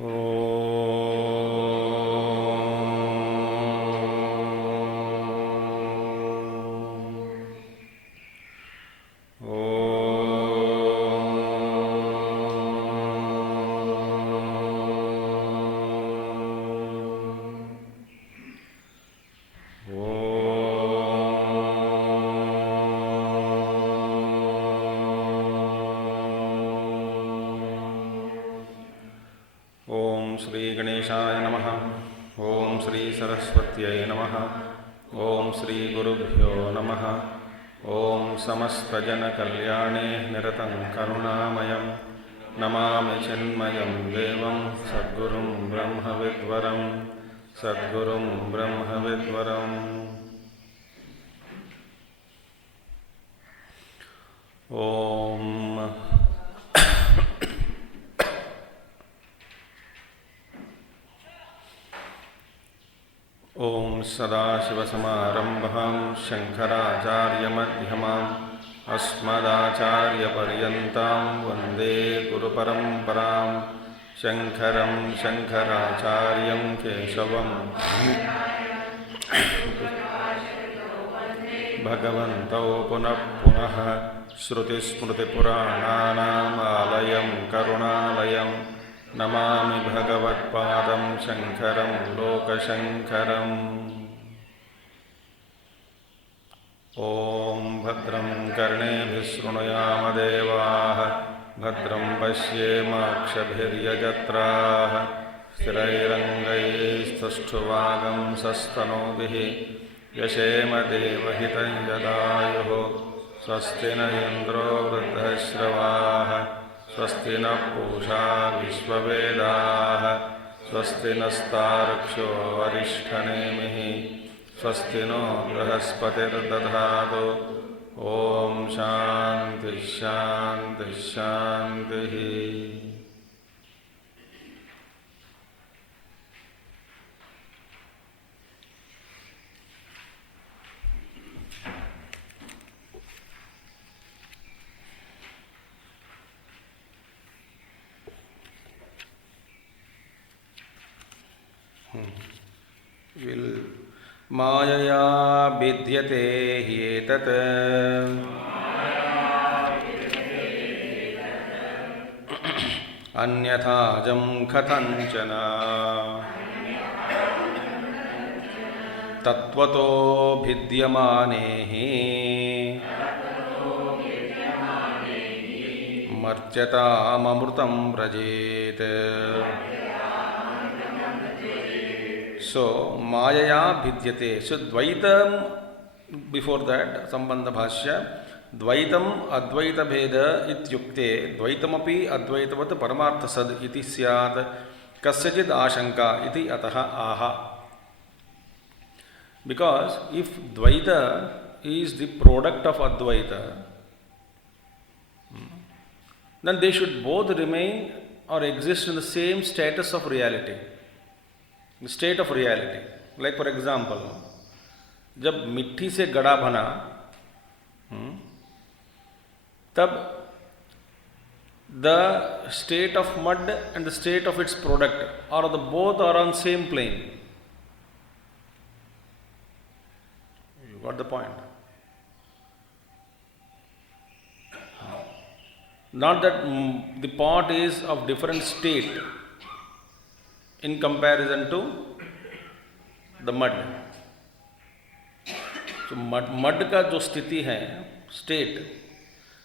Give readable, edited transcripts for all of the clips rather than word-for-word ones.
ओम श्री गणेशाय नमः। ओम श्री सरस्वत्यै नमः। ओम श्री गुरुभ्यो नमः। ओम समस्तजनकल्याणे निरतं करुणामयं नमामि चिन्मयं देवं सद्गुरुं ब्रह्मविद्वरं सद्गुरुं ब्रह्मविद्वरम्। ओम ओम सदाशिवसमारम्भां शङ्कराचार्यमध्यमाम् अस्मदाचार्यपर्यन्तां वन्दे गुरुपरम्परां। शङ्करं शङ्कराचार्यं केशवं भगवन्तौ पुनः पुनः श्रुतिस्मृतिपुराणानाम् आलयं करुणालयं नमामि भगवत्पादं शङ्करं लोकशङ्करम्। ॐ भद्रं कर्णेभिः शृणुयाम देवाः भद्रं पश्येमाक्षभिर्यजत्राः स्थिरैरङ्गैस्तुष्टुवागंसस्तनूभिः यशेम देवहितं यदायुः। स्वस्ति न इन्द्रो वृद्धश्रवाः स्वस्ति न पूषा विश्ववेदाः स्वस्ति नस्तार्क्ष्यो वरिष्ठनेमिः स्वस्ति नो बृहस्पतिर्दधातु। ॐ शान्ति शान्ति शान्तिः। मायया भिद्यते ह्येतत् अन्यथाजं कथञ्चन तत्त्वतो भिद्यमाने हि मर्त्यताममृतं व्रजेत्। So, Mayaya Bhidyate. So, Dvaitam, before that, Sambandha Bhashya, Dvaitam Advaita Bheda Ityukte, Dvaitamapi Advaitavat Paramartha Sad iti Syat, Kasyachid Ashanka iti Ataha Aha. Because if Dvaita is the product of Advaita, then they should both remain or exist in the same status of reality. The state of reality. Like for example, जब मिट्टी से गड़ा बना तब the state of mud and the state of its product are the both are on same plane. You got the point? Not that the pot is of different state in comparison to the mud. So mud का जो स्थिति है state,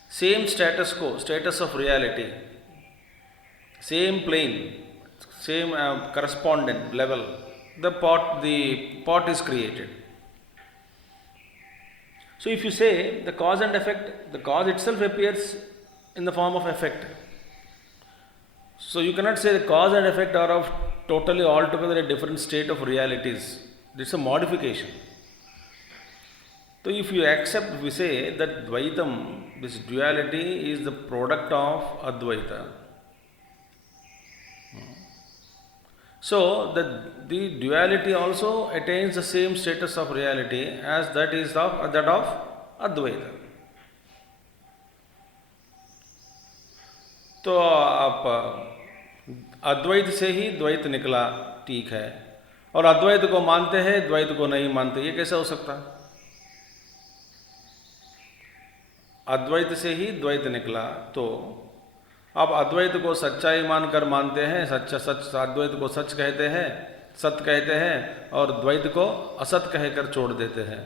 same status quo, status of reality, same plane, same correspondent level, the pot is created. So if you say the cause and effect, the cause itself appears in the form of effect. So you cannot say the cause and effect are of totally altogether a different state of realities. It's a modification. So if you accept, we say that Dvaitam, this duality is the product of Advaita. So the duality also attains the same status of reality as that of Advaita. तो आप अद्वैत से ही द्वैत निकला, ठीक है, और अद्वैत को मानते हैं, द्वैत को नहीं मानते, ये कैसे हो सकता? अद्वैत से ही द्वैत निकला, तो आप अद्वैत को सच्चाई मानकर मानते हैं, अद्वैत को सच कहते हैं, सत्य कहते हैं, और द्वैत को असत कहकर छोड़ देते हैं।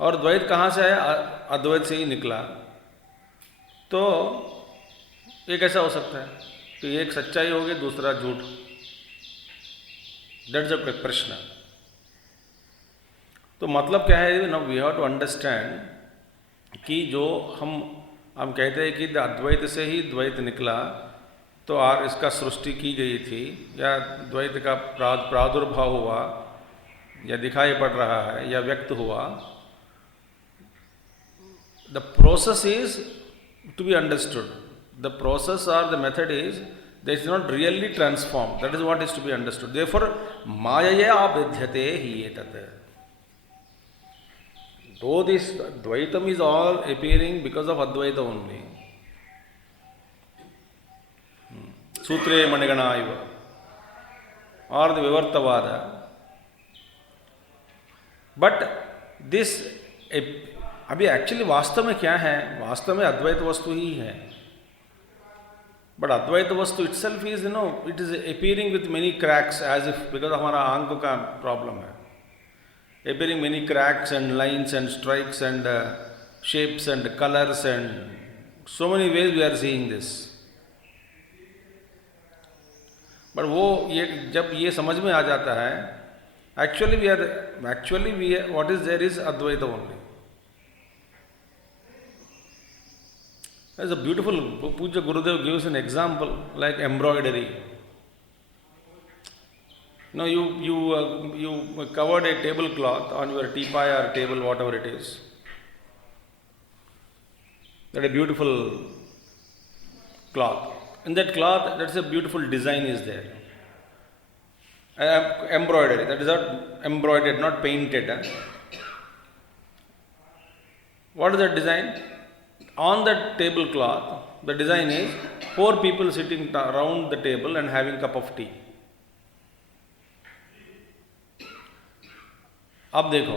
और द्वैत कहाँ से है? अद्वैत से ही निकला, तो ये कैसा हो सकता है कि एक सच्चाई होगी, दूसरा झूठ? दैट्स अ प्रश्न। तो मतलब क्या है? Now we have to understand कि जो हम कहते हैं कि अद्वैत से ही द्वैत निकला, तो इसका सृष्टि की गई थी, या द्वैत का प्रादुर्भाव हुआ, या दिखाई पड़ रहा है, या व्यक्त हुआ। The process is to be understood. The process और the method is that is not really transformed. That is what is to be understood. Therefore, mayaya abhyate hi etat. Though this Dvaitam is all appearing because of Advaita only. Sutre Manigana iva, or the Vivartavada. But this, अभी actually वास्तव में क्या है? वास्तव में अद्वैत वस्तु ही है। But अद्वैत वस्तु itself is, it is appearing with many cracks, as if, because हमारा आंखों का प्रॉब्लम है, appearing many cracks and lines and strikes and shapes and colors and so many ways we are seeing this. But वो ये जब ये समझ में आ जाता है, actually we are what is there is Advaita only. There's a beautiful, Puja Gurudev gives an example like embroidery. You covered a tablecloth on your teepie or table, whatever it is. That a beautiful cloth. In that cloth, that's a beautiful design is there. Embroidery. That is not embroidered, not painted. What is that design? On that tablecloth, the design is 4 people sitting around the table and having a cup of tea. अब देखो.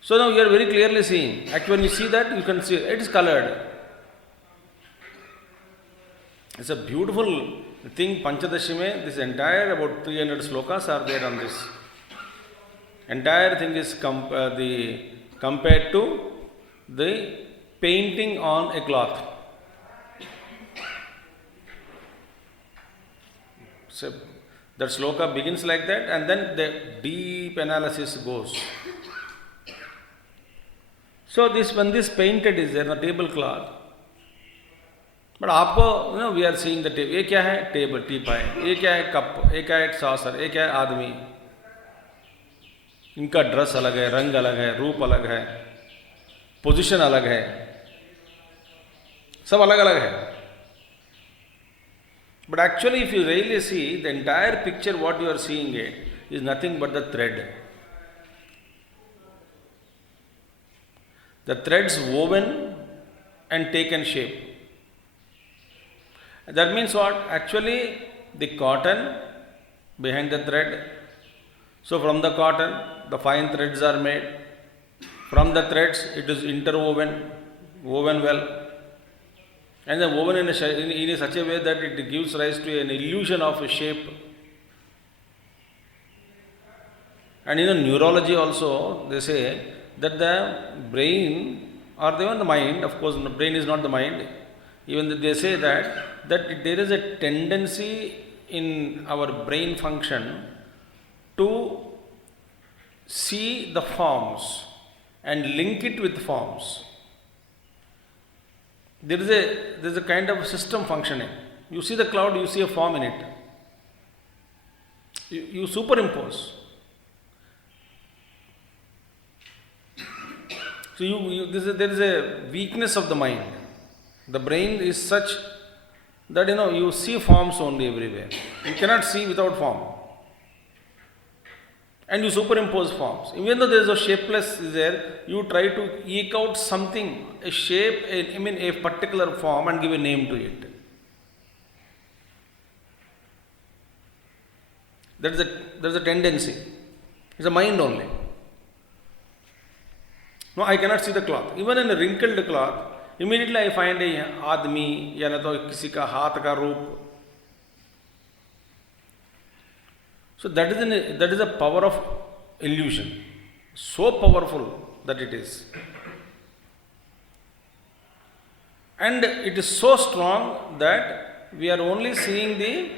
So now you are very clearly seeing. Actually, when you see that, you can see it is colored. It's a beautiful thing. Panchadashi mein, this entire about 300 slokas are there on this. Entire thing is compared to the painting on a cloth. So that sloka begins like that, and then the deep analysis goes. So when this painted is there on the tablecloth, but आपको we are seeing the table. ये क्या है? Table, teapie. ये क्या है? Cup. ये क्या है? Saucer. ये क्या है? आदमी. इनका ड्रेस अलग है, रंग अलग है, रूप अलग है, पोजीशन अलग है, सब अलग अलग है. But actually, if you really see the entire picture, what you are seeing is nothing but the thread. The threads woven and taken shape. That means what? Actually, the cotton behind the thread. So from the cotton, the fine threads are made. From the threads, it is interwoven, woven well. And then woven in such a way that it gives rise to an illusion of a shape. And in neurology also, they say that the brain, or even the mind, of course the brain is not the mind, even they say that there is a tendency in our brain function to see the forms and link it with forms. There is a kind of system functioning. You see the cloud, you see a form in it. You superimpose. So there is a weakness of the mind. The brain is such that you see forms only everywhere. You cannot see without form. And you superimpose forms. Even though there is a shapeless there, you try to eke out something, a shape, a particular form, and give a name to it. There is a tendency. It's a mind only. No, I cannot see the cloth. Even in a wrinkled cloth, immediately I find a आदमी या न तो किसी का हाथ का रूप. So that is a power of illusion, so powerful that it is, and it is so strong that we are only seeing the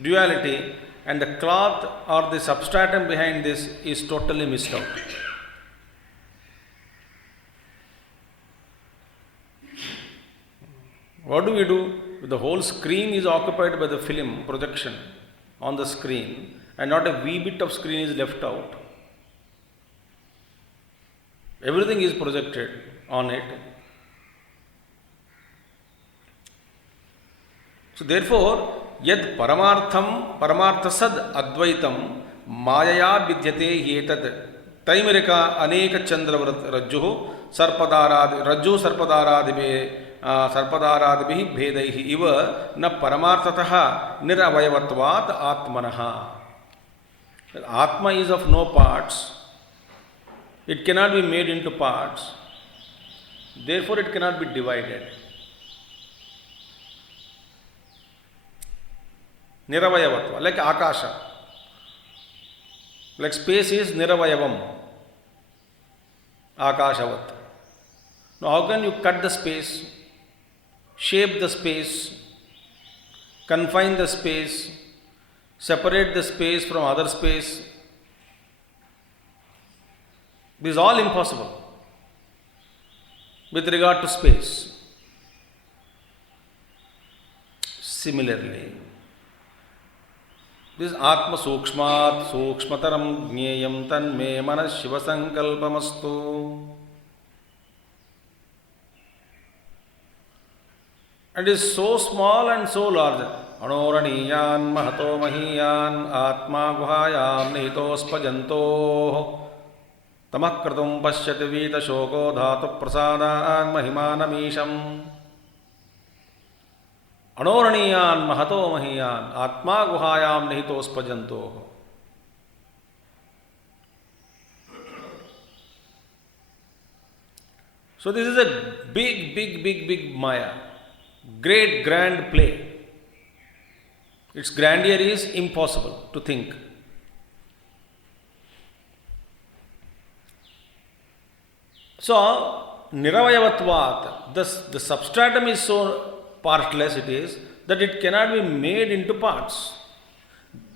duality, and the cloth or the substratum behind this is totally missed out. What do we do? The whole screen is occupied by the film projection on the screen, and not a wee bit of screen is left out. Everything is projected on it. So therefore, yad paramarthasad advaitam mayaya vidyate yetat taimirika aneka chandravrat rajjuh सर्पदारादिभिः भेदैः इव न परमार्थतः निरवयवत्वात् आत्मनः. Atma is of no parts. It cannot be made into parts. Therefore, it cannot be divided. Niravayavatva, like Akasha. Like space is Niravayavam. Akashavat. Now, how can you cut the space, shape the space, confine the space, separate the space from other space? This is all impossible with regard to space. Similarly, this Atma Sukshmat Sukshmataram Jneyam Tanme Manas Shiva Sankalpamastu. And is so small and so large. Anoraniyan Mahato Mahiyan Atma Guhayam Nihitospajanto Tamakratum Pashyati Vita Shoko Dhatu Prasadaan Mahimanamisham. Anoraniyan Mahato Mahiyan Atma Guhayam Nihitospajanto. So this is a big Maya. Great grand play. Its grandeur is impossible to think. So, Niravayavatvat, the substratum is so partless it is that it cannot be made into parts.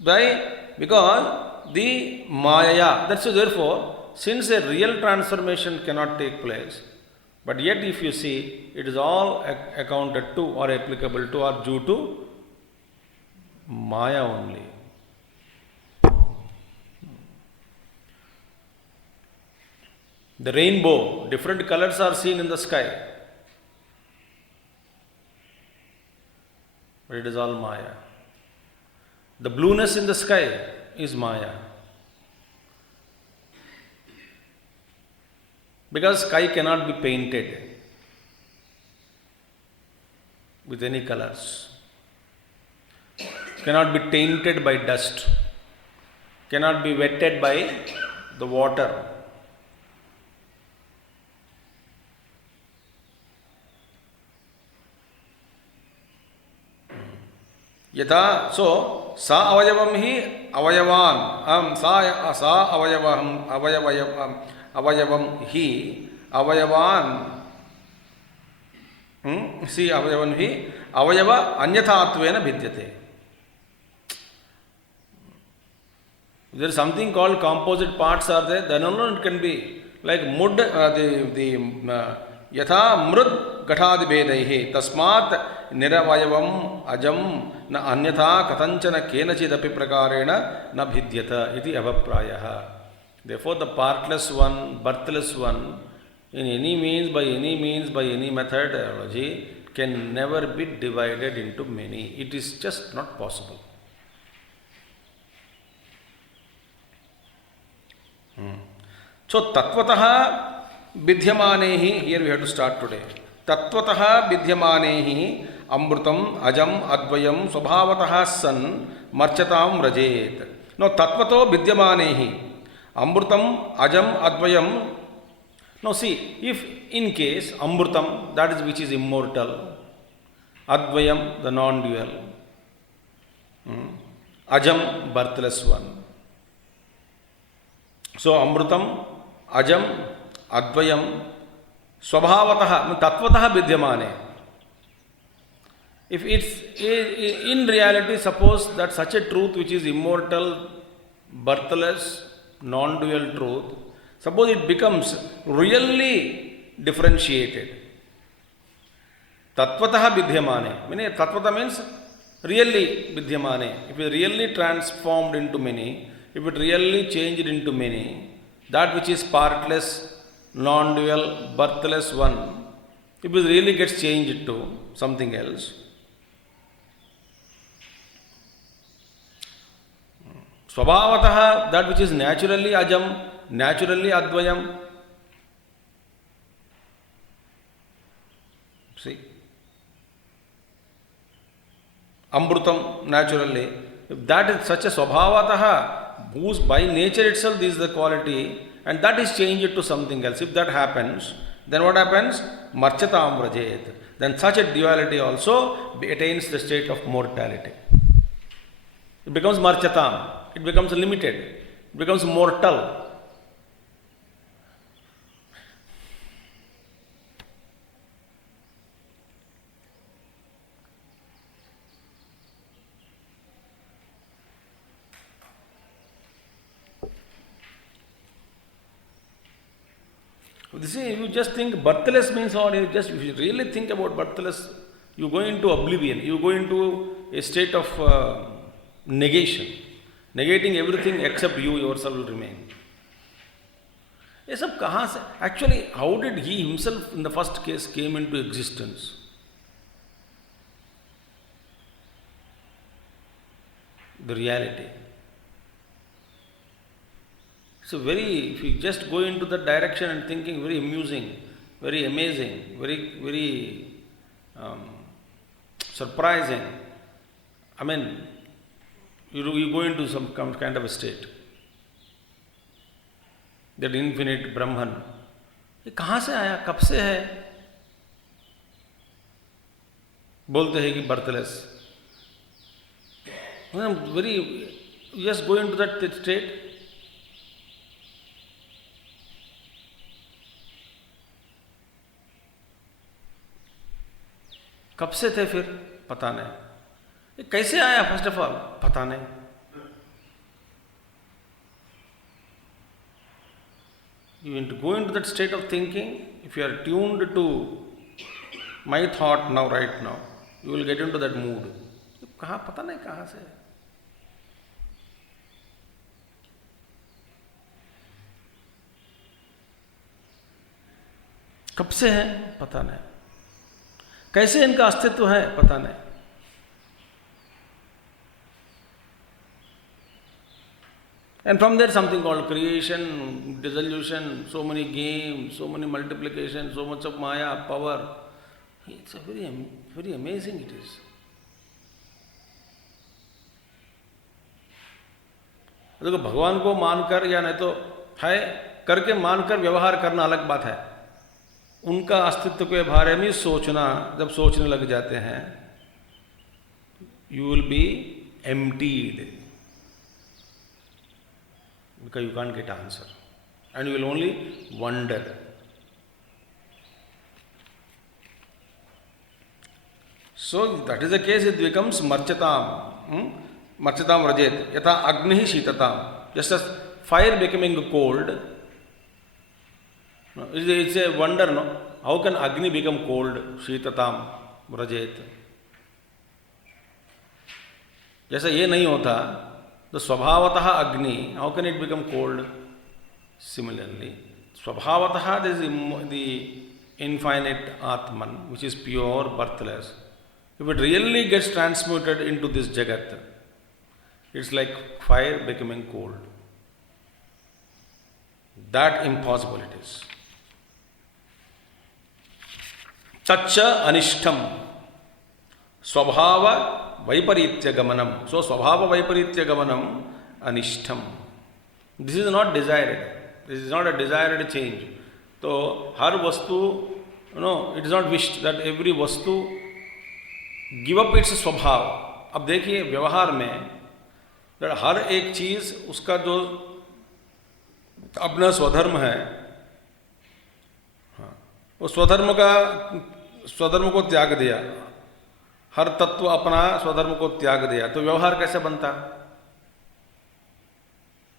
Why? Because the Maya, that's so therefore, since a real transformation cannot take place, but yet if you see, it is all accounted to or applicable to or due to Maya only. The rainbow, different colors are seen in the sky, but it is all Maya. The blueness in the sky is Maya. Because sky cannot be painted with any colors, cannot be tainted by dust, cannot be wetted by the water. Yatha, so sa avayavam hi avayavan, sa avayavam hi avayavan, si avayavan hi avayava anyathatvena bhidyate. There is something called composite parts are there, then alone it can be like mud, yatha mrud ghadadi bedaihi tasmat niravayavam ajam na anyatha katanchana kenachidapi prakarena na bhidyata iti avaprayaha. Therefore, the partless one, birthless one, in any means, by any methodology, can never be divided into many. It is just not possible. So, tattvataha vidyamanehi, here we have to start today. Tattvataha vidyamanehi Amrutam, Ajam, Advayam, Swabhavatah San, Marchatam Rajet. Now, Tatvato Vidyamanehi. Amrutam, Ajam, Advayam. Now, see, if in case Amrutam, that is which is immortal, Advayam, the non dual, Ajam, birthless one. So, Amrutam, Ajam, Advayam, Swabhavatah, Tatvatah Vidyamane. If it's in reality, suppose that such a truth which is immortal, birthless, non-dual truth, suppose it becomes really differentiated. Tatvatah Vidyamane. Meaning, Tatvata means really Vidyamane. If it really transformed into many, if it really changed into many, that which is partless, non-dual, birthless one, if it really gets changed to something else, Swabhavatah, that which is naturally Ajam, naturally Advayam. See, Amrutam, naturally. If that is such a Swabhavatah, whose by nature itself is the quality, and that is changed to something else, if that happens, then what happens? Marchatam Rajet. Then such a duality also attains the state of mortality. It becomes Marchatam. It becomes limited. It becomes mortal. You see, you just think birthless means what? If you really think about birthless, you go into oblivion. You go into a state of negation. Negating everything except you yourself will remain. ये सब कहाँ से? Actually, how did he himself in the first case came into existence? The reality. So if you just go into that direction and thinking, very amusing, very amazing, very surprising. I mean, you go into some kind of a state. That infinite Brahman. ये कहाँ से आया? कब से है? बोलते हैं कि birthless. You just go into that state. कब से थे फिर? पता नहीं. ये कैसे आया? फर्स्ट ऑफ ऑल पता नहीं. You want to go into that state of thinking. If you are tuned to my thought now, right now, you will get into that mood. कहाँ? पता नहीं कहाँ से. कब से है? पता नहीं. कैसे इनका अस्तित्व है? पता नहीं. And from there something called creation, dissolution, so many games, so many multiplication, so much of Maya, power. It's a very amazing it is. देखो भगवान को मानकर या नहीं तो है करके मानकर व्यवहार करना अलग बात है. उनका अस्तित्व के बारे में सोचना, जब सोचने लग जाते हैं, you will be emptied. Because you can't get answer. And you will only wonder. So that is the case, it becomes marchatam. Marchatam rajet. Yatha agnihi shitatam. Just as fire becoming cold. It's a wonder, no? How can Agni become cold? Shitatam rajet. जैसा ये नहीं होता, तो स्वभावतः अग्नि, how can it become cold? Similarly, स्वभावतः there is the infinite Atman, which is pure, birthless. If it really gets transmuted into this Jagat, it's like fire becoming cold. That impossible it is. Tacha anishtam. स्वभाव वैपरीत्य गमनम, सो स्वभाव वैपरीत्य गमनम अनिष्टम, this is not desired, this is not a desired change. तो हर वस्तु, no, it is not wished that every वस्तु गिव अप इट्स स्वभाव। अब देखिए व्यवहार में हर एक चीज उसका जो अपना स्वधर्म है, हाँ, वो स्वधर्म को त्याग दिया, हर तत्व अपना स्वधर्म को त्याग दिया, तो व्यवहार कैसे बनता?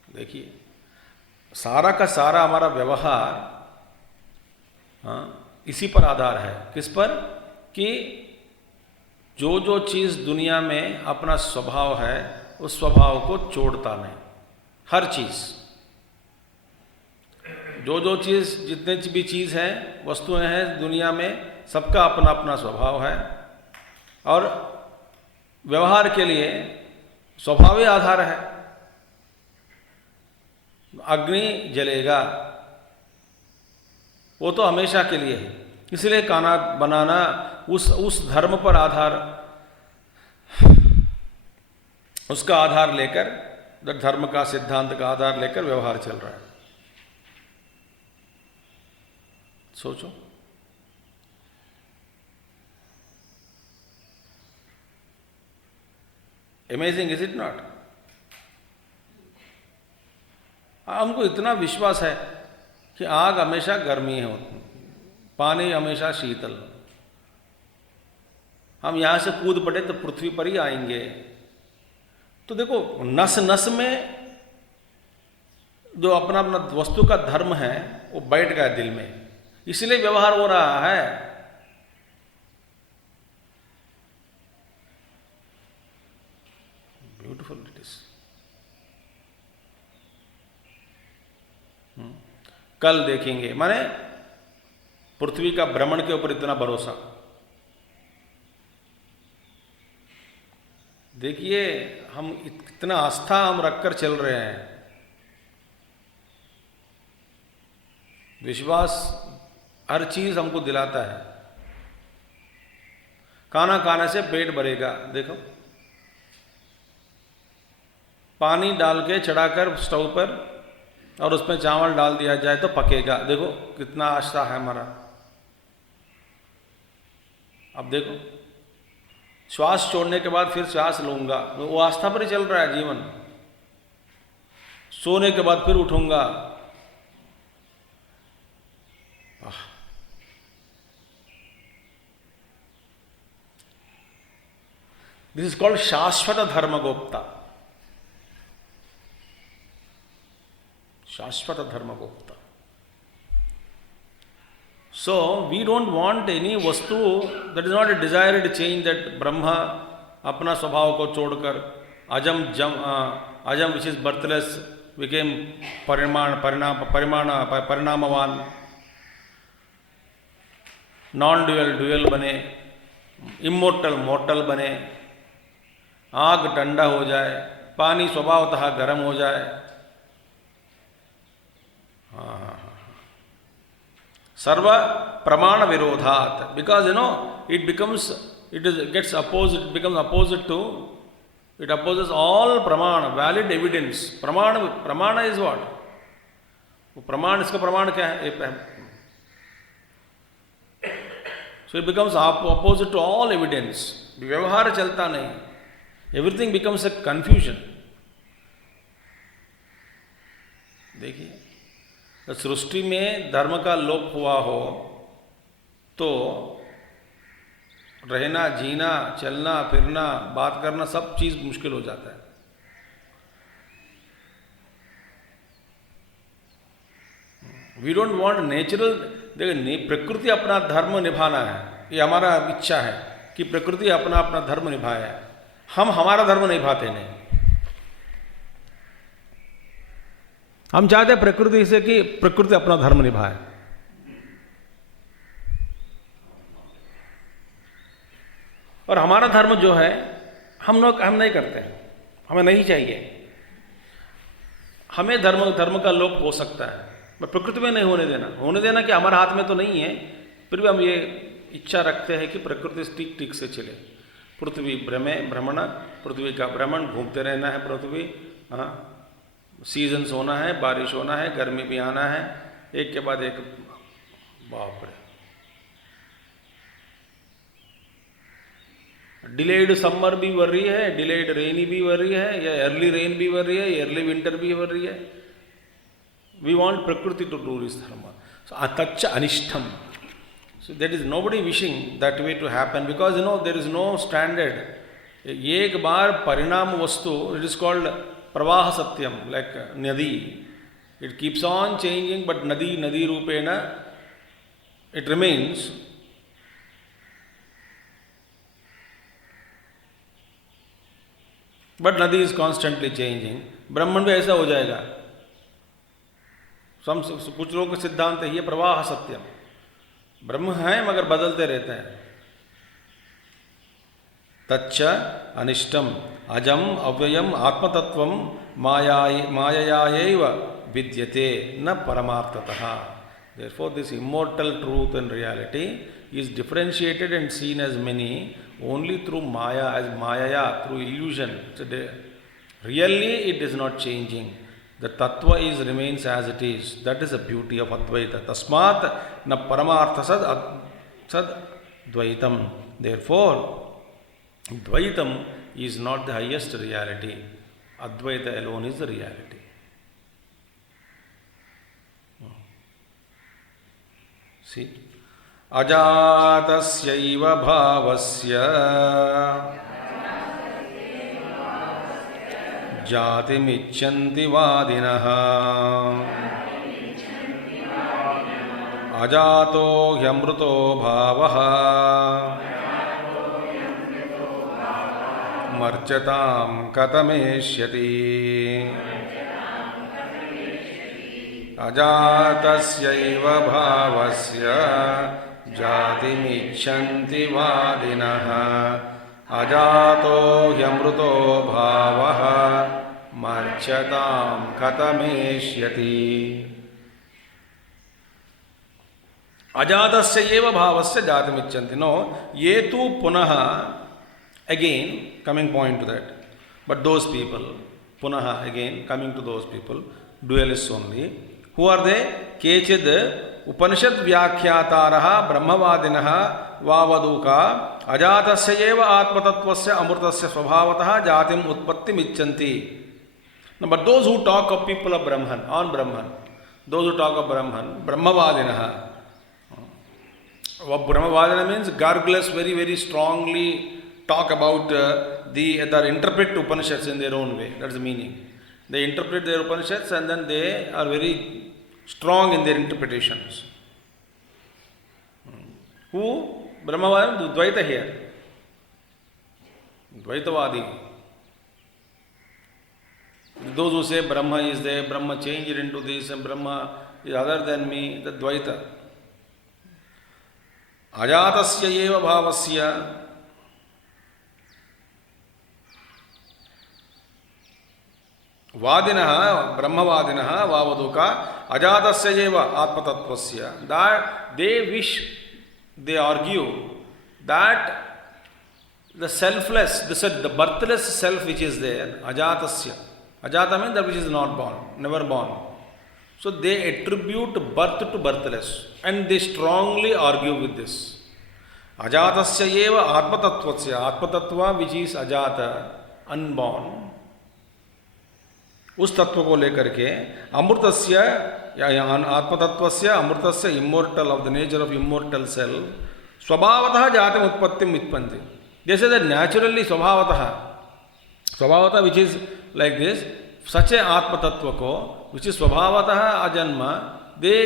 देखिए सारा का सारा हमारा व्यवहार, हाँ, इसी पर आधार है। किस पर? कि जो जो चीज दुनिया में अपना स्वभाव है उस स्वभाव को छोड़ता नहीं। हर चीज, जो जो चीज, जितने भी चीज है, वस्तुएं हैं दुनिया में, सबका अपना अपना स्वभाव है और व्यवहार के लिए स्वभाव ही आधार है। अग्नि जलेगा, वो तो हमेशा के लिए है, इसलिए खाना बनाना उस धर्म पर आधार, उसका आधार लेकर, धर्म का सिद्धांत का आधार लेकर व्यवहार चल रहा है। सोचो, अमेजिंग इज इट नॉट? हमको इतना विश्वास है कि आग हमेशा गर्मी है, पानी हमेशा शीतल। हम यहां से कूद पड़े तो पृथ्वी पर ही आएंगे। तो देखो नस नस में जो अपना अपना वस्तु का धर्म है वो बैठ गया दिल में, इसलिए व्यवहार हो रहा है। Beautiful it is. कल देखेंगे, माने पृथ्वी का भ्रमण के ऊपर इतना भरोसा। देखिए हम इतना आस्था हम रखकर चल रहे हैं, विश्वास हर चीज हमको दिलाता है। खाना खाने से पेट भरेगा, देखो पानी डाल के चढ़ाकर स्टोव पर और उसमें चावल डाल दिया जाए तो पकेगा, देखो कितना आस्था है हमारा। अब देखो श्वास छोड़ने के बाद फिर श्वास लूंगा, वो आस्था पर ही चल रहा है जीवन। सोने के बाद फिर उठूंगा, दिस इज कॉल्ड शाश्वत धर्मगोप्ता, शाश्वत धर्मगोप्ता। So we don't want any वस्तु, that is not a desired change, that Brahma अपना स्वभाव को छोड़कर अजम which is birthless became परिणामवान, नॉन ड्यूअल ड्यूअल बने, इमोर्टल मोर्टल बने, आग ठंडा हो जाए, पानी स्वभावतः गर्म हो जाए। सर्व प्रमाण विरोधात, because it becomes gets opposed, it becomes opposite to, it opposes all pramana, valid evidence. Pramana is what? वो प्रमाण, इसका प्रमाण क्या है? So it becomes opposite to all evidence. व्यवहार चलता नहीं, everything becomes a confusion. देखिए सृष्टि में धर्म का लोप हुआ हो तो रहना, जीना, चलना फिरना, बात करना, सब चीज मुश्किल हो जाता है। वी डोंट वांट नेचुरल, देखिए प्रकृति अपना धर्म निभाना है, ये हमारा इच्छा है कि प्रकृति अपना अपना धर्म निभाए, हम हमारा धर्म निभाते नहीं। हम चाहते प्रकृति से कि प्रकृति अपना धर्म निभाए। और हमारा धर्म जो है हम नहीं करते हैं, हमें नहीं चाहिए। हमें धर्म का लोप हो सकता है, पर प्रकृति में नहीं होने देना कि हमारे हाथ में तो नहीं है, फिर भी हम ये इच्छा रखते हैं कि प्रकृति ठीक ठीक से चले। पृथ्वी भ्रमण, पृथ्वी का भ्रमण, घूमते रहना है पृथ्वी। हाँ, सीजन्स होना है, बारिश होना है, गर्मी भी आना है, एक के बाद एक। बाप रे, डिलेड समर भी बढ़ रही है, डिलेड रेनी भी बढ़ रही है, या अर्ली रेन भी बढ़ रही है, अर्ली विंटर भी बढ़ रही है। वी वांट प्रकृति टू डू दिस धर्म। सो तच्च अनिष्टम। So there is nobody wishing that way to happen, because there is no standard. एक बार परिणाम वस्तु, it is called प्रवाह सत्यम, like नदी. It keeps on changing, but नदी रूपेण it remains. But नदी is constantly changing. ब्रह्मन भी ऐसा हो जाएगा। कुछ लोगों का सिद्धांत है ये प्रवाह सत्यम, ब्रह्म है मगर बदलते रहते हैं। तच्च अनिष्टम अजम अव्ययम आत्मतत्वम माययायैव विद्यते न परमार्थतः। Therefore, this immortal truth and reality is differentiated and seen as many only through maya, as mayaya, through illusion. So really, it is not changing. The tattva remains as it is. That is the beauty of Advaita. Tasmat na paramartha sad dvaitam. Therefore, Dvaitam is not the highest reality. Advaita alone is the reality. See? Ajatasyaiva bhavasya जातिमिच्छन्ति वादिनः अजातो ह्यमृतो भावः मर्चतां कथमेष्यति। अजातस्यैव भावस्य जातिमिच्छन्ति वादिनः अजातो ह्यमृतो भावः मर्चतां कथमेष्यति। अजातस्य एव भावस्य जातिमिच्छन्ति। No, ये तु पुनः, again coming point to that, but those people, punaha again coming to those people, dualists only. Who are they? Kechid Upanishad Vyakhyataraha Brahmavadinaha Vavaduka Ajatasya eva Atmatatvasya Amrutasya Swabhavataha Jatim Utpatti Michanti. No, but those who talk of people of Brahman, on Brahman, those who talk of Brahman, Brahmavadinaha. What Brahmavadina means, gargles very, very strongly talk about they interpret Upanishads in their own way. That's the meaning. They interpret their Upanishads and then they are very strong in their interpretations. Who? Brahmavadina, Dvaita here. Dvaitavadi. Those who say Brahma is there, Brahma changed into this, and Brahma is other than me, the Dvaita. Ajatasya eva bhavasya Vadinaha, Brahmavadinaha, Vavaduka, Ajatasya eva Atmatatvasya. That they wish, they argue that the selfless, the birthless self which is there, Ajatasya. Ajata means that which is not born, never born. So they attribute birth to birthless and they strongly argue with this. Ajatasya eva Atmatatvasya. Atmatattva which is Ajata, unborn. उस तत्व को लेकर के अमृतस्य या आत्मतत्वस्य अमृतस्य immortal of the nature of immortal self स्वभावतः जातिम उत्पत्तिम उत्पन्ति. जैसे दैट नेचुरली स्वभावतः which is like this, such a आत्मतत्व को विच इज स्वभावतः अजन्म, they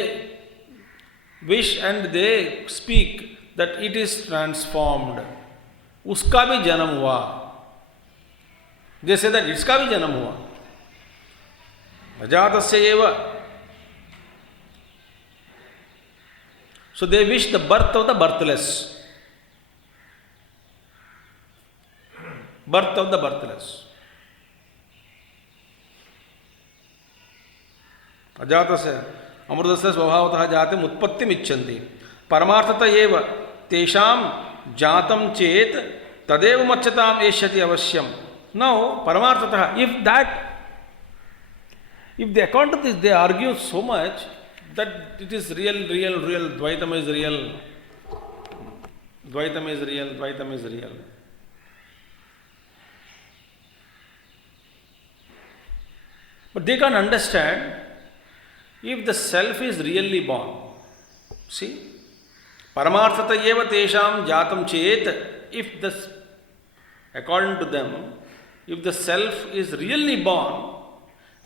wish and they speak that it is transformed. उसका भी जन्म हुआ, जैसे दैट इसका भी जन्म हुआ. Ajatasya eva. So they wish the birth of the birthless. Birth of the birthless. Ajatasya amrutasya svabhavatah jatim utpattim icchanti. Paramarthata eva tesham jatam chet tadev machyatam eshyati avasyam. Now, paramarthatah, if the account of this, they argue so much that it is real, Dvaitam is real, Dvaitam is real, Dvaitam is real. But they can't understand if the self is really born. See? Paramarthata eva tesham jatam chet. If this, according to them, if the self is really born,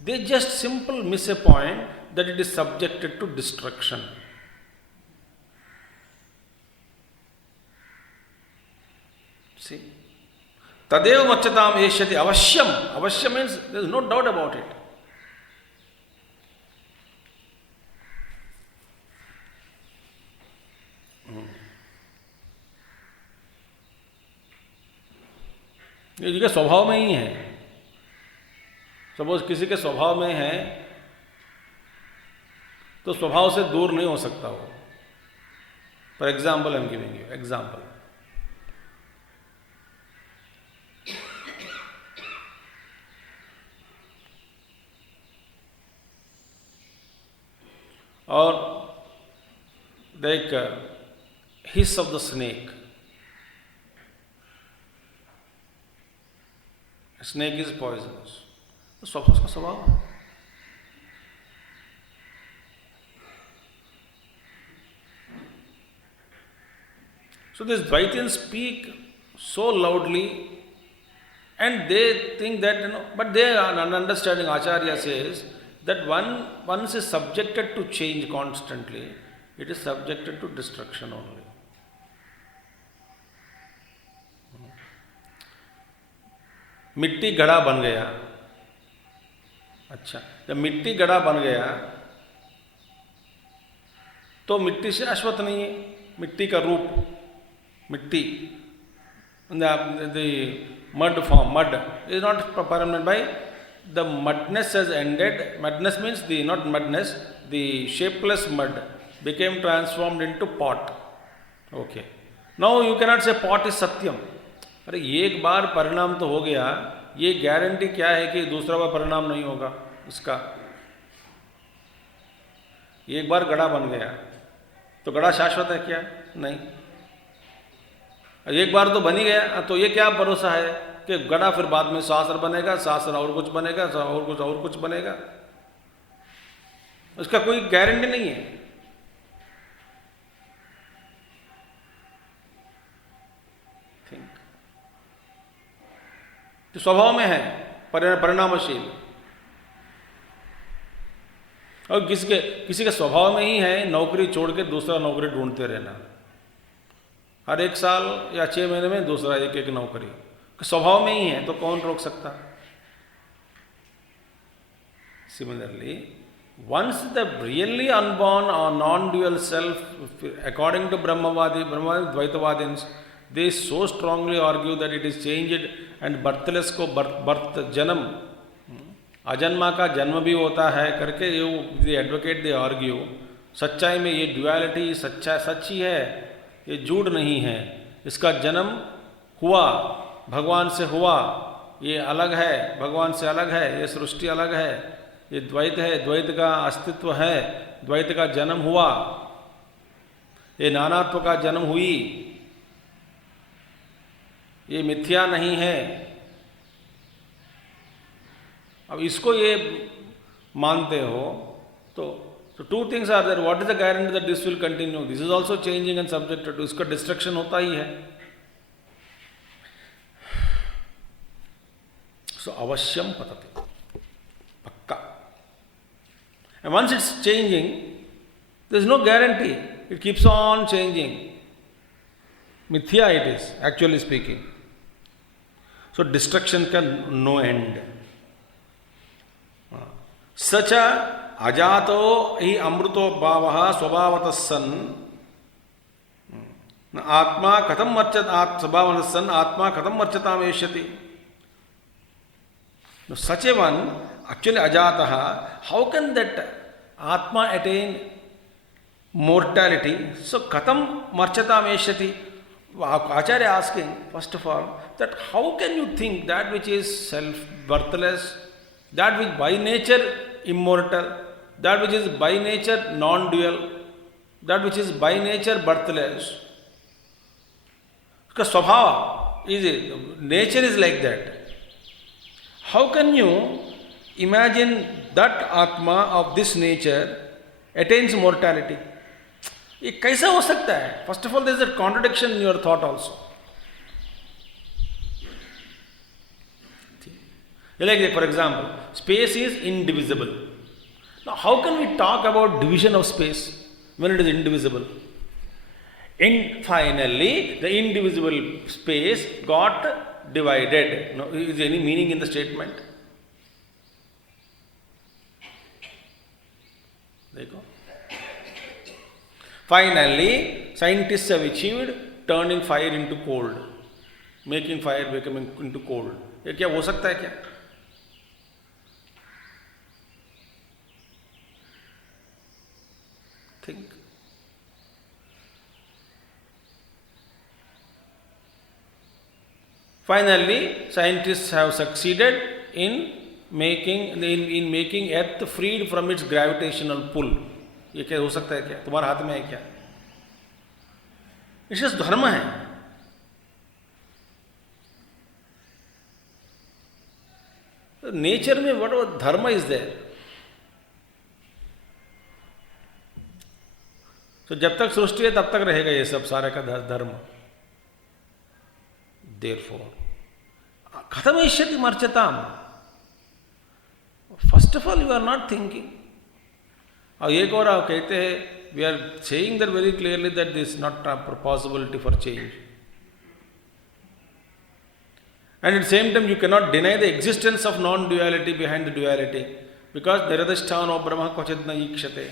they just simply miss a point that it is subjected to destruction. See? Tadeva machyatam eshyati avasyam. Avasyam means there is no doubt about it. ये स्वभाव में ही है. Suppose किसी के स्वभाव में है तो स्वभाव से दूर नहीं हो सकता वो. For example I am giving you example. और like hiss of the snake. Snake is poisonous. स्वभाव का स्वभाव है. So these Dvaitians speak so loudly and they think that, but they are an understanding. Acharya says that once is subjected to change constantly, it is subjected to destruction only. मिट्टी घड़ा बन गया. अच्छा, जब मिट्टी घड़ा बन गया तो मिट्टी से शाश्वत नहीं है. मिट्टी का रूप, मिट्टी, the mud form, mud is not permanent. By the mudness has ended. Mudness means not mudness, the shapeless mud became transformed into pot. Okay. Now you cannot say pot is satyam. अरे एक बार परिणाम तो हो गया, ये guarantee क्या है कि दूसरा बार परिणाम नहीं होगा इसका. एक बार घड़ा बन गया तो घड़ा शाश्वत है क्या? नहीं. एक बार तो बन ही गया तो ये क्या भरोसा है कि घड़ा फिर बाद में सासर बनेगा, सासर और कुछ बनेगा, और कुछ बनेगा. उसका कोई गारंटी नहीं है. तो स्वभाव में है परिणामशील. और किसी के स्वभाव में ही है नौकरी छोड़ के दूसरा नौकरी ढूंढते रहना. हर 1 साल या 6 महीने में दूसरा एक नौकरी. स्वभाव में ही है तो कौन रोक सकता. Similarly, once the really unborn or non-dual self, according to Brahmavadi Dvaitavadins, they so strongly argue that it is changed and birthless को birth जन्म, अजन्मा का जन्म भी होता है करके ये एडवोकेट दे आर्ग्यू. सच्चाई में ये ड्युअलिटी सच्ची है, ये झूठ नहीं है. इसका जन्म हुआ, भगवान से हुआ, ये अलग है, भगवान से अलग है, ये सृष्टि अलग है, ये द्वैत है, द्वैत का अस्तित्व है, द्वैत का जन्म हुआ, ये नानात्व का जन्म हुई, ये मिथ्या नहीं है. अब इसको ये मानते हो तो two things are there. What is the guarantee that this will continue? This is also changing and subjected to. इसका डिस्ट्रक्शन होता ही है. So अवश्यम पतते, पक्का. And once it's changing, there is no guarantee. It keeps on changing. Mithya it is, actually speaking. So destruction can no end. सच अजातो ही अमृतो भावः स्वभावतः सन् आत्मा कथम मर्चत स्वभावतः सन् आत्मा कथम मर्चताम एष्यति. Such a one, actually ajatah, how can that atma attain mortality? So katham marchatam eshyati, Acharya asking, first of all, that how can you think that which is self, birthless, that which by nature immortal, that which is by nature non-dual, that which is by nature birthless, because swabhava is it, nature is like that. How can you imagine that Atma of this nature attains mortality? ये कैसा हो सकता है? First of all, there is a contradiction in your thought also. Like, for example, space is indivisible. Now, how can we talk about division of space when it is indivisible? And finally, the indivisible space got divided. No, is there any meaning in the statement? There you go. Finally, scientists have achieved turning fire into cold, making fire becoming into cold. ये क्या हो सकता है क्या? Think. Finally, scientists have succeeded in making Earth freed from its gravitational pull. ये क्या हो सकता है क्या? तुम्हारे हाथ में है क्या? इट्स जस्ट धर्म है. नेचर में व्हाट धर्म इज देयर. तो जब तक सृष्टि है तब तक रहेगा ये सब सारे का धर्म. देयरफॉर कथमिष्यति मर्चताम. First of all you are not thinking. और एक और आप कहते हैं, we are saying that very clearly that this not possibility for change. And at the same time, you cannot deny the existence of non-duality behind the duality, because niradhisthano brahma क्वचित् न ईक्षते.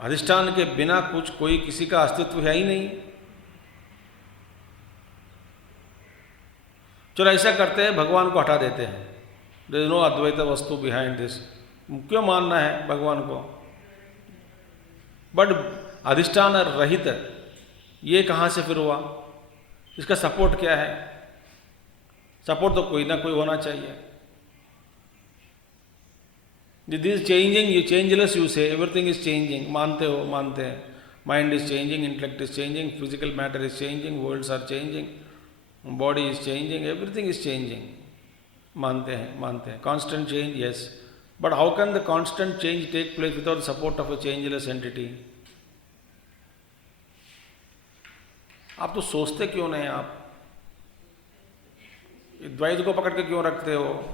अधिष्ठान के बिना कुछ कोई किसी का अस्तित्व है ही नहीं. चलो ऐसा करते हैं, भगवान को हटा देते हैं. देयर इज नो अद्वैत वस्तु बिहाइंड दिस. क्यों मानना है भगवान को? बट अधिष्ठान रहित ये कहाँ से फिर हुआ? इसका सपोर्ट क्या है? सपोर्ट तो कोई ना कोई होना चाहिए. This changing, you changeless you say, everything is changing. मानते हो? मानते हैं. Mind is changing, intellect is changing, physical matter is changing, worlds are changing, body is changing, everything is changing. मानते हैं, मानते हैं. Constant change, yes. But how can the constant change take place without the support of a changeless entity? आप तो सोचते क्यों नहीं? आप द्वैत को पकड़ के क्यों रखते हो?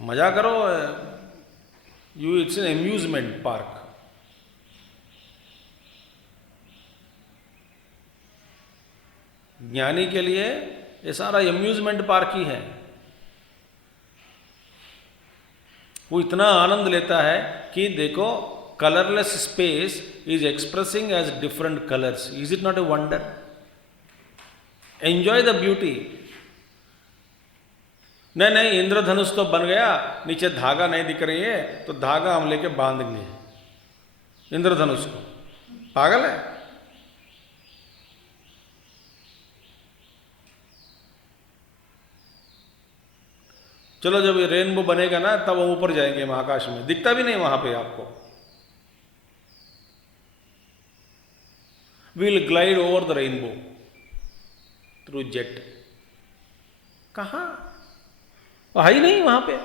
मजा करो. You it's an amusement park. ज्ञानी के लिए ये सारा अम्यूजमेंट पार्क ही है. वो इतना आनंद लेता है कि देखो, colourless space is expressing as different colours. Is it not a wonder? Enjoy the beauty. नहीं नहीं, इंद्रधनुष तो बन गया, नीचे धागा नहीं दिख रही है, तो धागा हम लेके बांधेंगे इंद्रधनुष को. पागल है? चलो जब ये रेनबो बनेगा ना, तब हम ऊपर जाएंगे, हम आकाश में. दिखता भी नहीं वहां पे आपको. We'll glide over the rainbow through jet. कहां? है ही नहीं वहां पे.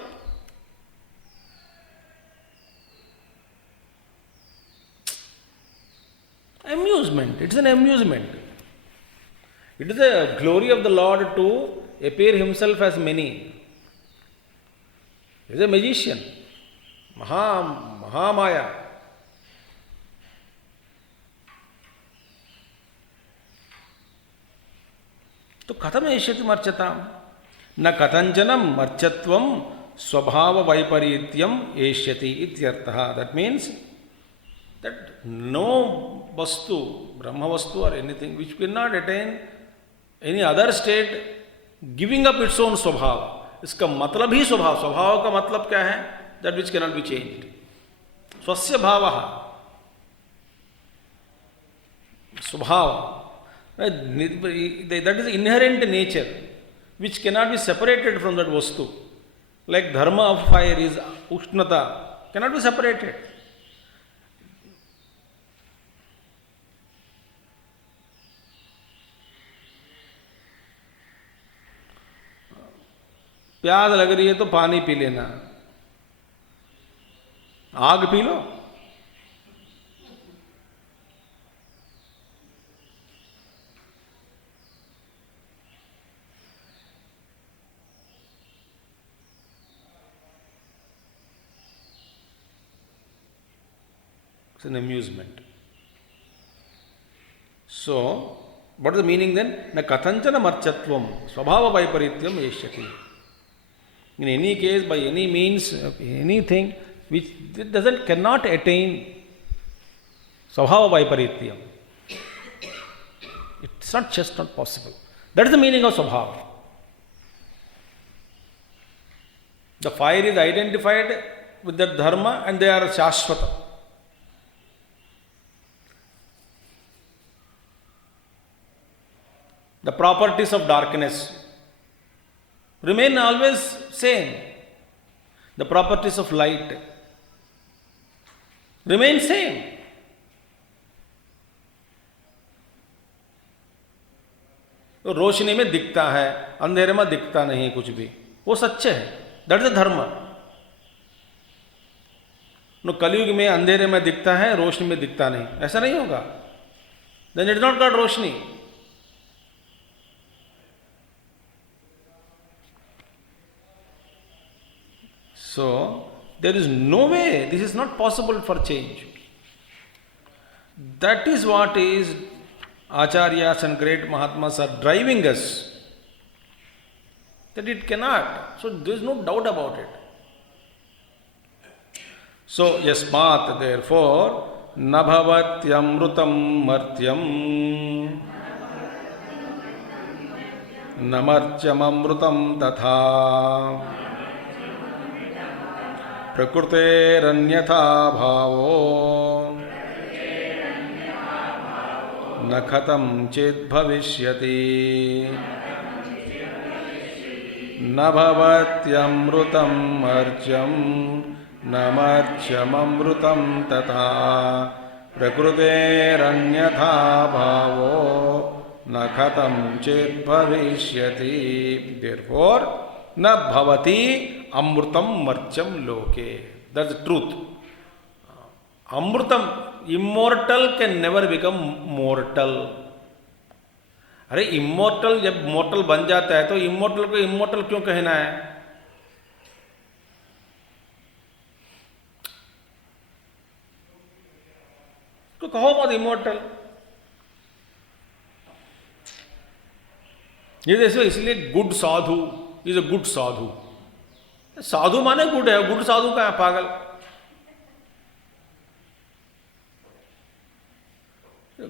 amusement, it's an amusement. It is the glory of the Lord to appear himself as many. He is a magician, Mahamaya. तो कथम एष्यति मर्चताम न कथंचनम मर्चत्वम स्वभाव वैपरीत्यम एष्यति इत्यर्थः. That means that no vastu, Brahma vastu or anything which cannot attain any other state, giving up its own swabhava, इसका मतलब ही स्वभाव। स्वभाव का मतलब क्या है? That which cannot be changed. स्वस्य भावः, स्वभाव, that is inherent nature which cannot be separated from that vastu. Like dharma of fire is ushnata, cannot be separated. प्यास लग रही है तो पानी पी लेना, आग P low. It's an amusement. So, what is the meaning then? Na kathanchana marchatvam swabhava vaiparityam eshyati. In any case, by any means, anything which cannot attain swabhava vaiparityam. It's not just not possible. That is the meaning of swabhava. The fire is identified with that dharma and they are shashvata. The properties of darkness remain always same. The properties of light remain same. तो रोशनी में दिखता है, अंधेरे में दिखता नहीं कुछ भी, वो सच्चे है। दैट इज धर्म। नो कलयुग में अंधेरे में दिखता है, रोशनी में दिखता नहीं, ऐसा नहीं होगा। Then it is not called रोशनी। So, there is no way, this is not possible for change. That is what is Acharyas and great Mahatmas are driving us. That it cannot. So, there is no doubt about it. So, yasmat, therefore, nabhavatyamrutam martyam namartyamamrutam tatha प्रकृतेरन्यथा भावो न खतम चेत् भविष्यति न भवत्यमृतं मर्त्यं न मर्त्यममृतं तथा प्रकृतेरन्यथा भावो न खतम चेत् भविष्यति। Therefore, न भवति अमृतम मर्चम लोके। That's the truth. अमृतम, immortal can never become mortal. अरे इमोर्टल जब मोर्टल बन जाता है तो इमोर्टल को इमोर्टल क्यों कहना है? तो कहो मत इमोर्टल। ये जैसे इसलिए good sadhu is a good sadhu. Sadhu माने गुड है, गुड साधु का है पागल।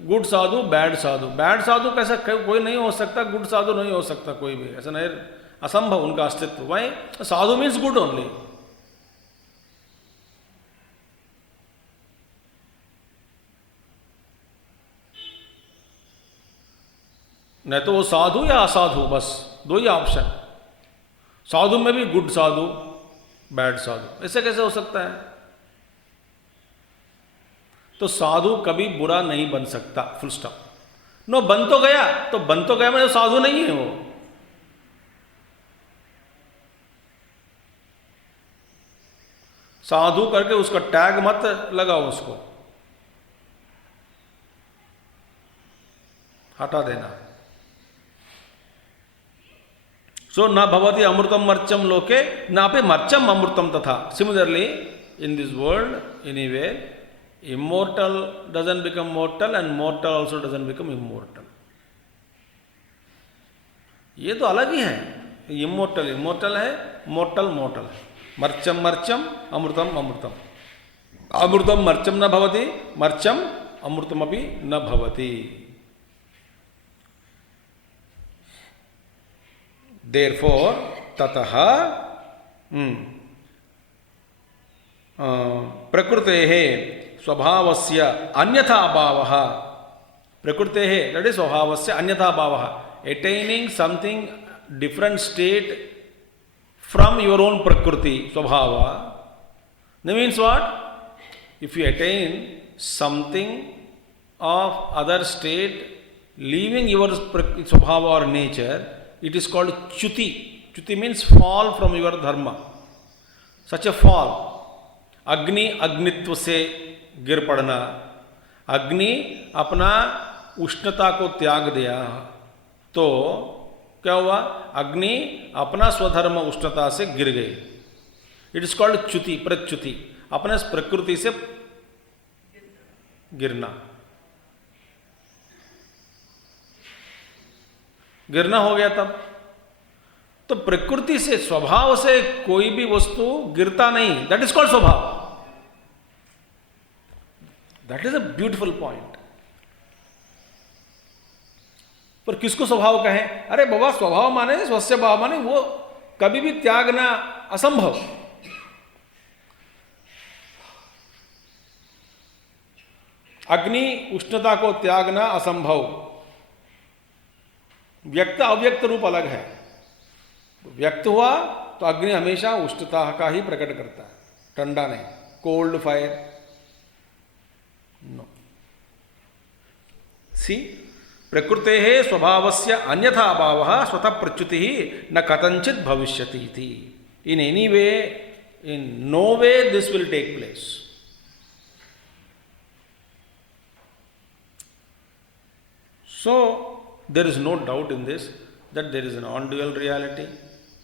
Good sadhu, bad sadhu. Bad sadhu कैसा कोई नहीं हो सकता, गुड साधु नहीं हो सकता कोई भी, ऐसा नहीं, असंभव उनका अस्तित्व। वही साधु मीन्स गुड ओनली। नहीं तो वो साधु या असाधु, बस दो ही ऑप्शन। साधु में भी गुड साधु, बैड साधु, ऐसे कैसे हो सकता है? तो साधु कभी बुरा नहीं बन सकता, फुल स्टॉप। नो, बन तो गया, तो बन तो गया मतलब साधु नहीं है वो। साधु करके उसका टैग मत लगाओ, उसको हटा देना। So, na bhavati amrutam marcham loke, na pe marcham amrutam tatha. Similarly, in this world, anywhere, immortal doesn't become mortal and mortal also doesn't become immortal. ये तो अलग ही है। इमोर्टल इमोर्टल है, मोर्टल मोर्टल है। मर्चम मर्चम, अमृतम अमृतम। अमृतम मर्चम न भवति, मर्चम अमृतमपि न भवति। Therefore, ततः प्रकृतेः स्वभावस्य अन्यथा भावः, प्रकृतेः दैट इज स्वभावस्य अन्यथा भावः, attaining something different state from your own प्रकृति स्वभाव. That means what? If you attain something of other state, leaving your swabhava or nature, it is called chuti. Chuti means fall from your dharma. Such a fall. Agni अग्नित्व से गिर पड़ना. अग्नि अपना उष्णता को त्याग दिया तो क्या हुआ? अग्नि अपना स्वधर्म उष्णता से गिर गई. इट इज कॉल्ड च्युति, प्रच्युति, अपने प्रकृति से गिरना. गिरना हो गया तब. तो प्रकृति से स्वभाव से कोई भी वस्तु गिरता नहीं. दैट इज कॉल्ड स्वभाव. That is a beautiful point. पर किसको स्वभाव कहें? अरे बाबा, स्वभाव माने स्वस्य भाव माने वो कभी भी त्यागना असंभव. अग्नि उष्णता को त्यागना असंभव. व्यक्त अव्यक्त रूप अलग है. व्यक्त हुआ तो अग्नि हमेशा उष्णता का ही प्रकट करता है, ठंडा नहीं. Cold fire no. सी, प्रकृतेः स्वभावस्य अन्यथा भावः स्वतः प्रच्युतिः न कथंचित भविष्यति इति. In any way, in no way this will take place. So there is no doubt in this that there is a non-dual reality,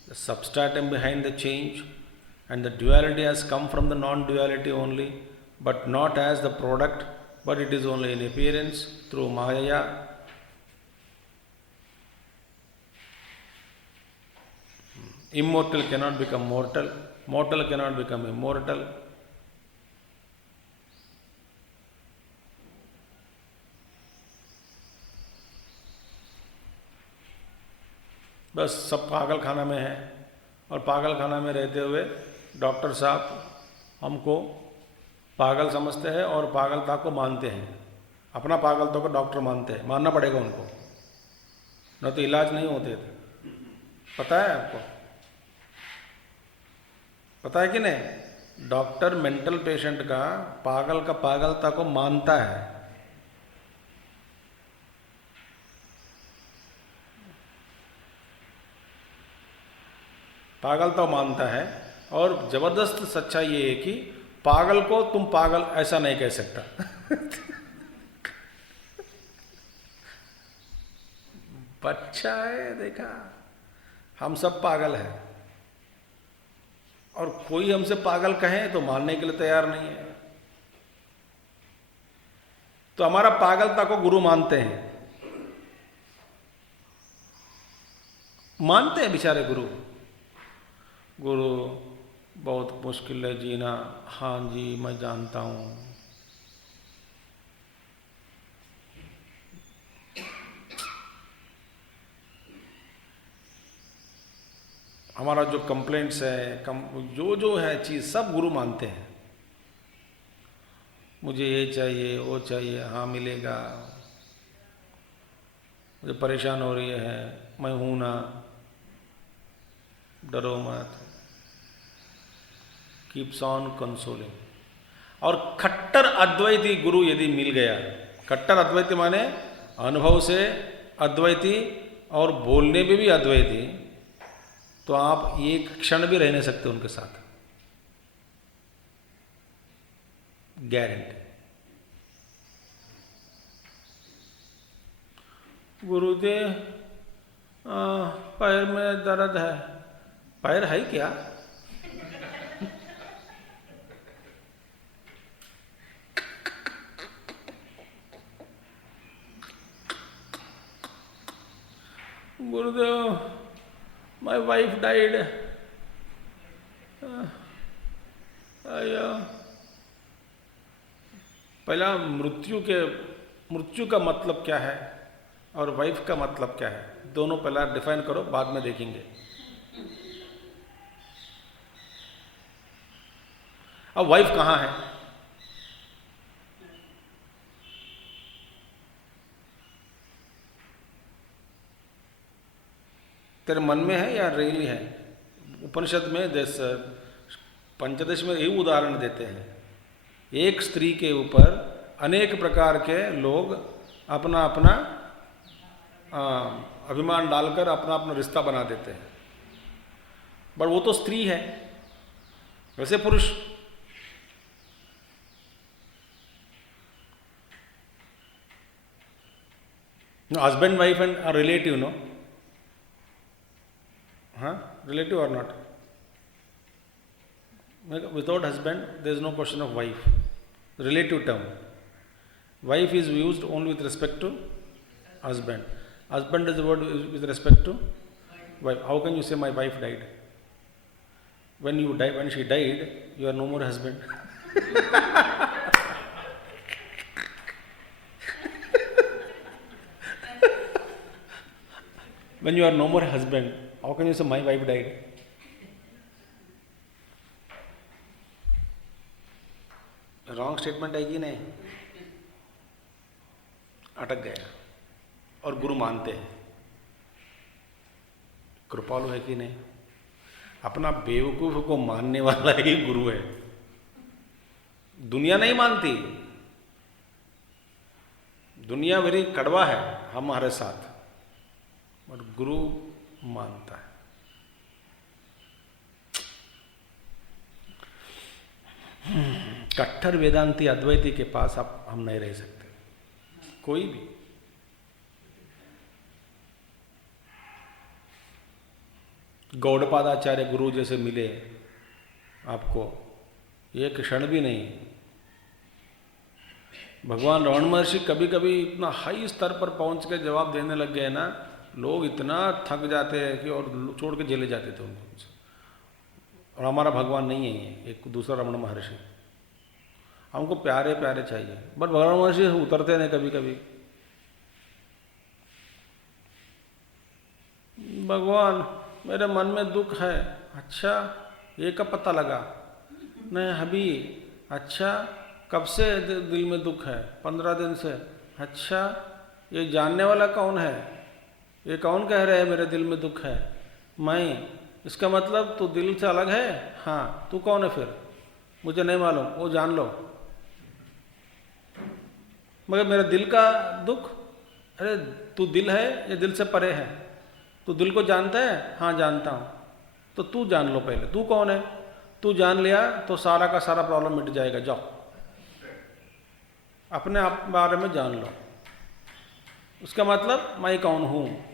the substratum behind the change, and the duality has come from the non-duality only, but not as the product, but it is only in appearance through Maya. Immortal cannot become mortal, mortal cannot become immortal. बस सब पागल खाना में है. और पागल खाना में रहते हुए डॉक्टर साहब हमको पागल समझते हैं और पागलता को मानते हैं. अपना पागलता को डॉक्टर मानते हैं. मानना पड़ेगा उनको, न तो इलाज नहीं होते थे. पता है आपको? पता है कि नहीं? डॉक्टर मेंटल पेशेंट का पागलता को मानता है. पागलता मानता है. और जबरदस्त सच्चाई ये है कि पागल को तुम पागल ऐसा नहीं कह सकता. बच्चा है, देखा, हम सब पागल हैं और कोई हमसे पागल कहे तो मानने के लिए तैयार नहीं है. तो हमारा पागलता को गुरु मानते हैं. मानते हैं बेचारे गुरु. गुरु बहुत मुश्किल है जीना. हाँ जी, मैं जानता हूँ. हमारा जो कंप्लेंट्स है, जो है चीज़ सब गुरु मानते हैं. मुझे ये चाहिए, वो चाहिए, हाँ मिलेगा. मुझे परेशान हो रही है, मैं हूँ ना, डरो मत. Keeps on consoling. और खट्टर अद्वैती गुरु यदि मिल गया, खट्टर अद्वैती माने अनुभव से अद्वैती और बोलने में भी अद्वैती, तो आप एक क्षण भी रह नहीं सकते उनके साथ. गारंटी. गुरुदेव पैर में दर्द है. पैर है क्या? गुरुदेव, माय वाइफ डाइड. पहला मृत्यु का मतलब क्या है और वाइफ का मतलब क्या है, दोनों पहला डिफाइन करो, बाद में देखेंगे. अब वाइफ कहाँ है? तेरे मन में है या रियली है? उपनिषद में पंचदश में यही उदाहरण देते हैं, एक स्त्री के ऊपर अनेक प्रकार के लोग अपना अपना अभिमान डालकर अपना अपना रिश्ता बना देते हैं, बट वो तो स्त्री है, वैसे पुरुष। Husband wife and relative, no? हाँ, relative or not? Without husband, there is no question of wife. Relative term. Wife is used only with respect to husband. Husband is the word with respect to wife. How can you say my wife died? When you die, when she died, you are no more husband. When you are no more husband, how can you say my wife died? Wrong statement है कि नहीं? अटक गया। और गुरु मानते हैं, कृपालु है कि नहीं? अपना बेवकूफ को मानने वाला ही गुरु है, दुनिया नहीं मानती। दुनिया वेरी कड़वा है हमारे साथ, और गुरु मानता है। कट्टर वेदांती अद्वैती के पास अब हम नहीं रह सकते, कोई भी। गौड़पादाचार्य गुरु जैसे मिले आपको, एक क्षण भी नहीं। भगवान रमण महर्षि कभी कभी इतना हाई स्तर पर पहुंच के जवाब देने लग गए ना, लोग इतना थक जाते हैं कि और छोड़ के जेले जाते थे उनको। और हमारा भगवान नहीं है ये, एक दूसरा रमण महर्षि। हमको प्यारे प्यारे चाहिए, बट भगवान महर्षि उतरते नहीं कभी कभी। भगवान मेरे मन में दुख है। अच्छा, ये कब पता लगा? नहीं अभी। अच्छा, कब से दिल में दुख है? 15 दिन से। अच्छा, ये जानने वाला कौन है? ये कौन कह रहे हैं मेरे दिल में दुख है? मैं। इसका मतलब तू दिल से अलग है? हाँ। तू कौन है फिर? मुझे नहीं मालूम, वो जान लो। मगर मेरे दिल का दुख? अरे तू दिल है या दिल से परे है? तू दिल को जानता है? हाँ जानता हूँ। तो तू जान लो पहले, तू कौन है। तू जान लिया तो सारा का सारा प्रॉब्लम मिट जाएगा। जाओ अपने आप बारे में जान लो। उसका मतलब मैं कौन हूँ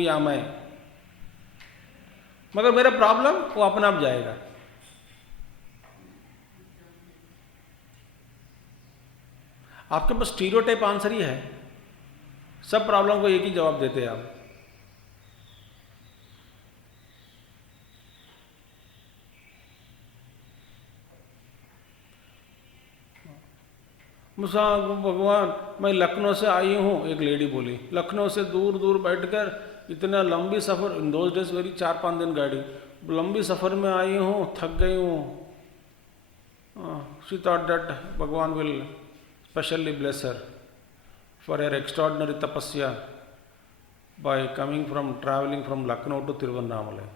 या मैं। मगर मेरा प्रॉब्लम वो अपने आप जाएगा। आपके पास स्टीरियोटाइप आंसर ही है, सब प्रॉब्लम को एक ही जवाब देते हैं आप। मुसा भगवान मैं लखनऊ से आई हूँ, एक लेडी बोली। लखनऊ से दूर दूर बैठकर इतना लंबी सफ़र, इन दोज डेज मेरी 4-5 दिन गाड़ी, लंबी सफ़र में आई हूँ, थक गई हूँ। शी थॉट दैट भगवान will specially bless her for her extraordinary tapasya by traveling from Lucknow to Tiruvannamalai.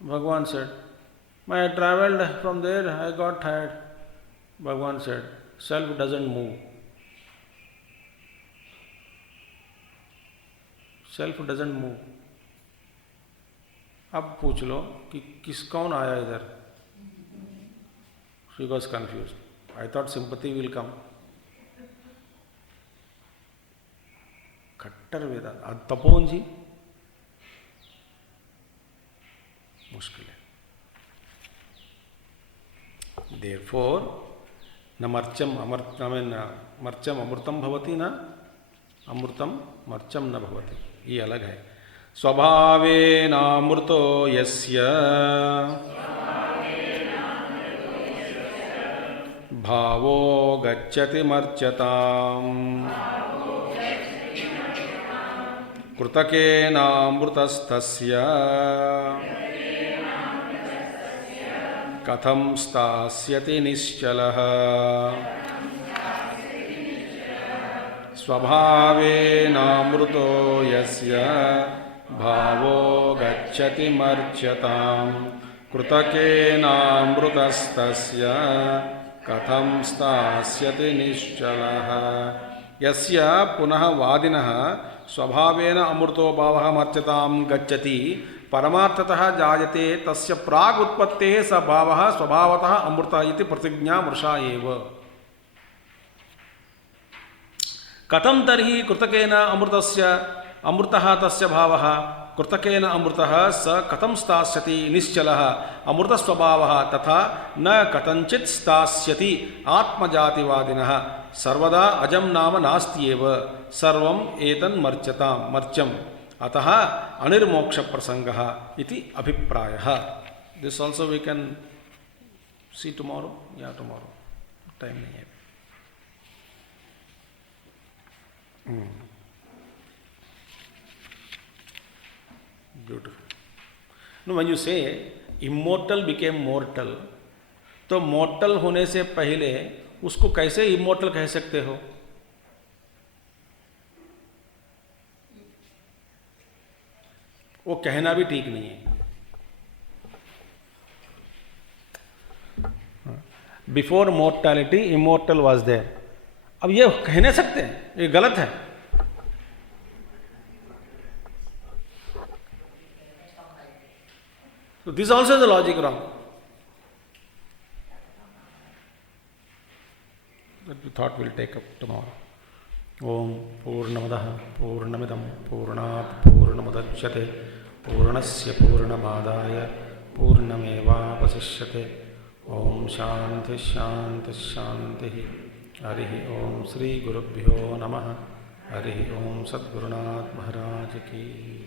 Bhagwan said, I traveled from there, I got tired. Bhagwan said, self doesn't move. Self doesn't move. अब पूछ लो कि कौन आया इधर। She was confuse. I thought sympathy will come. Khattar Vedanta Tapovan ji मुश्किल है। Therefore न मर्चम अमृतम भवति, न अमृतम मर्चम न भवति। ये अलग है। स्वभावेनामृतो यस्य भावो गच्छति मर्चताम् कृतकेनामृतस्तस्य कथं स्थास्यति निश्चलः स्वभावेनामृतो यस्य भावो गच्छति मर्च्यताम् कृतकेनामृतस्तस्य कथं स्थास्यति निश्चलः यस्य पुनः वादिनः स्वभावेन अमृतो भावः मर्च्यतां गच्छति परमार्थतः जायते तस्य प्राग उत्पत्तेः स भावः स्वभावतः अमृतः इति प्रतिज्ञा मृषा एव कथं तर्हि कृतकेन अमृतस्य अमृतः तस्य भावः कृतकेन अमृतः स कथं स्थास्यति निश्चलः अमृतस्वभावः तथा न कथंचित् स्थास्यति आत्मजातिवादिनः सर्वदा अजं नाम नास्त्येव सर्वम् एतन्मर्च्यम् अतः अनिर्मोक्ष प्रसंगः इति अभिप्रायः this also we can see tomorrow tomorrow time नहीं है Beautiful. Now when you say immortal became mortal, तो mortal होने से पहले उसको कैसे immortal कह सकते हो? वो कहना भी ठीक नहीं है. Before mortality, immortal was there. अब ये कह नहीं सकते, ये गलत है. So this also is the logic wrong. That we thought we'll take up tomorrow. Om Purnamadah Purnamidam Purnat Purnamudachyate Purnasya Purnamadaya Purnamevapasishyate Om Shanti Shanti Shanti Harihi Om Sri Gurubhyo Namaha Harihi Om Sadgurunath Maharaj Ki